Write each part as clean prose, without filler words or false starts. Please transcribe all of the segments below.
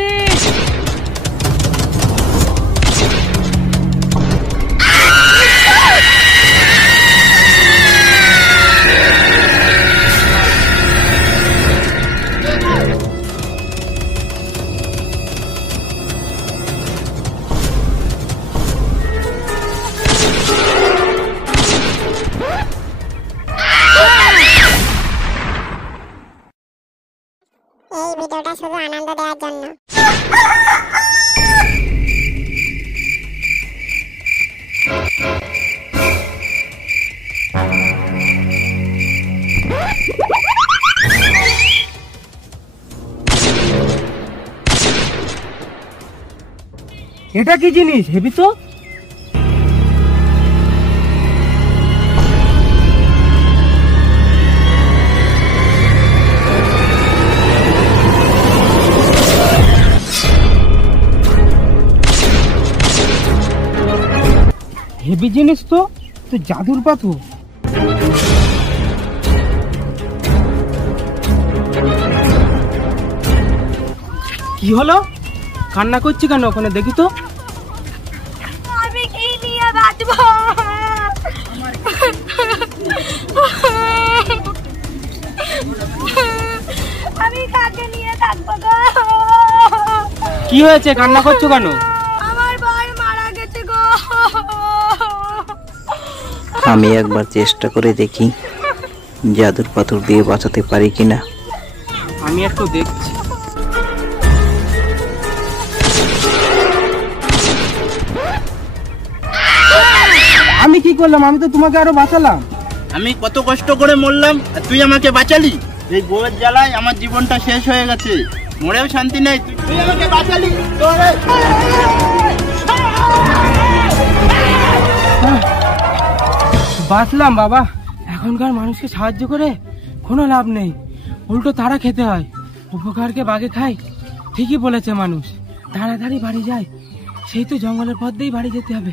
আসিস। এই ভিডিওটা শুধু আনন্দ দেওয়ার জন্য। এটা কি জিনিস হেবি তো? হেভি জিনিস তো জাদুর পাথর। কি হলো, কান্না করছি কেন? ওখানে দেখি তো। আমি কি নিয়ে বাঁচবো? আমি কাকে নিয়ে থাকবো গো? কি হয়েছে, কান্না করছো কেন? আমার ভাই মারা গেছে গো। আমি একবার চেষ্টা করে দেখি জাদুর পাথর দিয়ে বাঁচাতে পারি কিনা। আমি একটু দেখছি। আমি কি করলাম? আমি তো তোমাকে আরো বাঁচালাম। আমি কত কষ্ট করে মরলাম আর তুই আমাকে বাঁচালি। এই বউয়ের জ্বালায় আমার জীবনটা শেষ হয়ে গেছে, মরেও শান্তি নেই। তুই আমাকে বাঁচালি। বাঁচলাম বাবা। এখনকার মানুষকে সাহায্য করে কোনো লাভ নেই, উল্টো তারা খেতে হয়। উপকারকে বাগে খায়, ঠিকই বলেছে মানুষ। তাড়াতাড়ি বাড়ি যায়, সেই তো জঙ্গলের পথ দিয়েই বাড়ি যেতে হবে।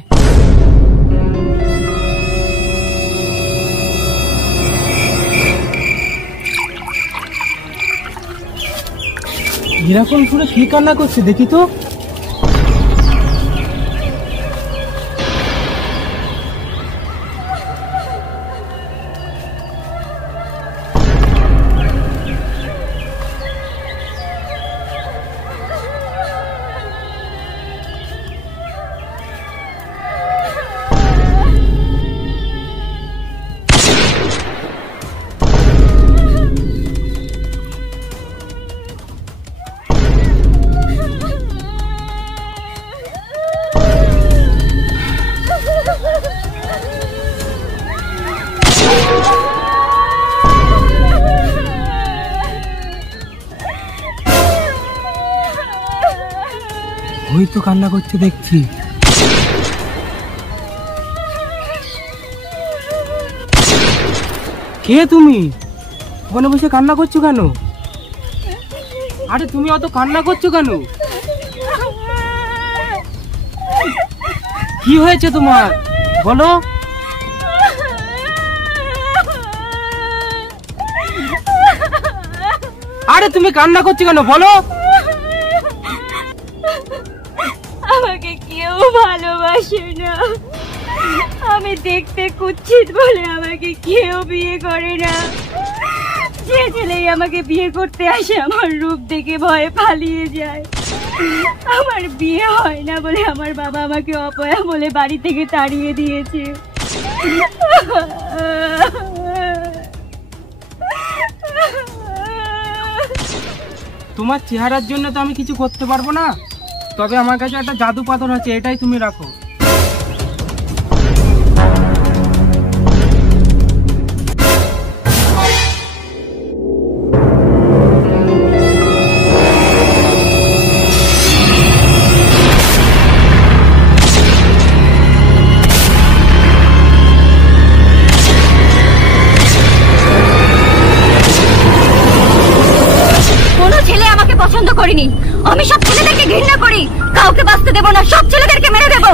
এরকম শুনে কি কান্না করছে দেখি তো। ওই তো কান্না করছে দেখছি। কে তুমি? ওখানে বসে কান্না করছো কেন? আরে তুমি অত কান্না করছো কেন? কি হয়েছে তোমার, বলো। আরে তুমি কান্না করছো কেন, বলো। আমাকে কেউ ভালোবাসে না। আমি দেখতে কুৎসিত বলে আমাকে কেউ বিয়ে করে না। যে ছেলেই আমাকে বিয়ে করতে আসে আমার রূপ দেখে ভয়ে পালিয়ে যায়। আমার বিয়ে হয় না বলে আমার বাবা আমাকে অপয়া বলে বাড়ি থেকে তাড়িয়ে দিয়েছে। তোমার চেহারার জন্য তো আমি কিছু করতে পারবো না, তবে আমার কাছে একটা জাদু পাথর আছে, এটাই তুমি রাখো। পছন্দ করিনি, আমি সব ছেলেদেরকে ঘৃণা করি। কাউকে বাঁচতে দেব না, সব ছেলেদেরকে মেরে দেব।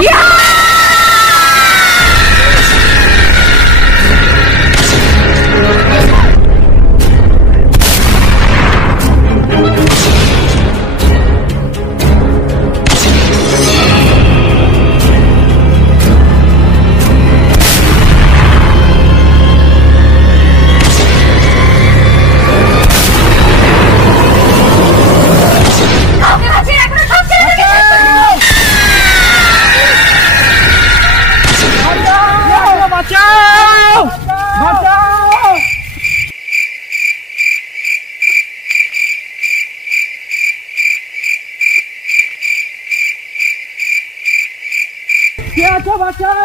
কে আছো বাঁচাও,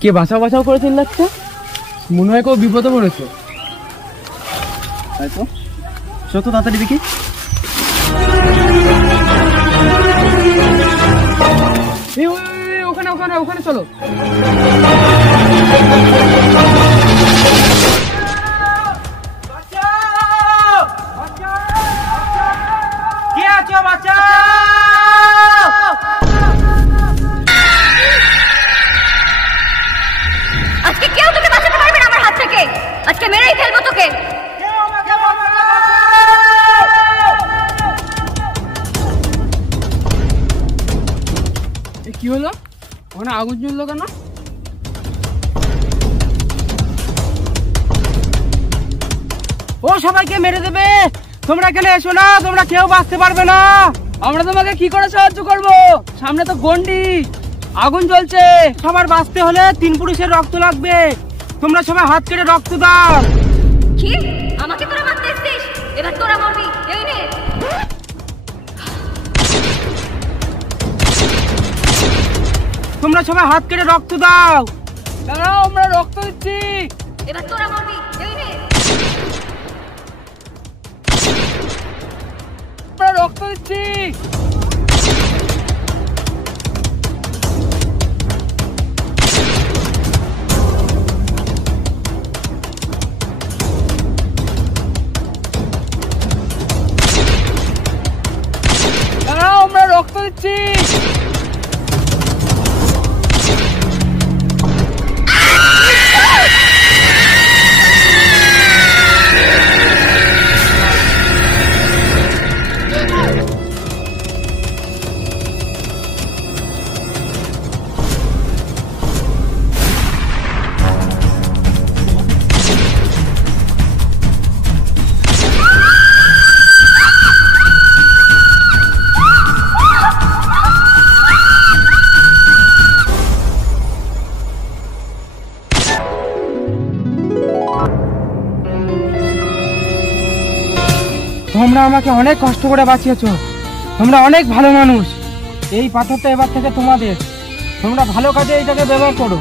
কে বাঁচাও বাঁচাও করে চিল্লাচ্ছে? মনে হয় কেউ বিপদে পড়েছে। তাই তো, চলো তো তাড়াতাড়ি দেখি। ওখানে ওখানে ওখানে চলো। কে আছো বাঁচাও? আজকে কেউ তোকে বাঁচাতে পারবে না আমার হাত থেকে। আজকে মেরেই ফেলবো তোকে। কি হলো? ওখানে আগুন জ্বললো কেন? ও সবাইকে মেরে দেবে, তোমরা এখানে এসো না, তোমরা কেউ বাঁচতে পারবে না। আমরা তোমাকে কি করে সাহায্য করব? সামনে তো গন্ডি, আগুন জ্বলছে। সবার বাঁচতে হলে 3 পুরুষের রক্ত লাগবে। তোমরা সবাই হাত কেটে রক্ত দাও। কি? আমাকে তোরা মারতে এসেছিস? এবার তোরা মরবি। এই নে। তোমরা সবাই হাত কেটে রক্ত দাও। দাঁড়াও, আমরা রক্ত দিচ্ছি। এবার তোরা মরবি। এই নে। আমরা রক্ত দিচ্ছি। দাঁড়াও, আমরা রক্ত দিচ্ছি। তোমরা আমাকে অনেক কষ্ট করে বাঁচিয়েছো। তোমরা অনেক ভালো মানুষ। এই পাথরটা এবার থেকে তোমাদের। তোমরা ভালো কাজে এইটাকে ব্যবহার করো।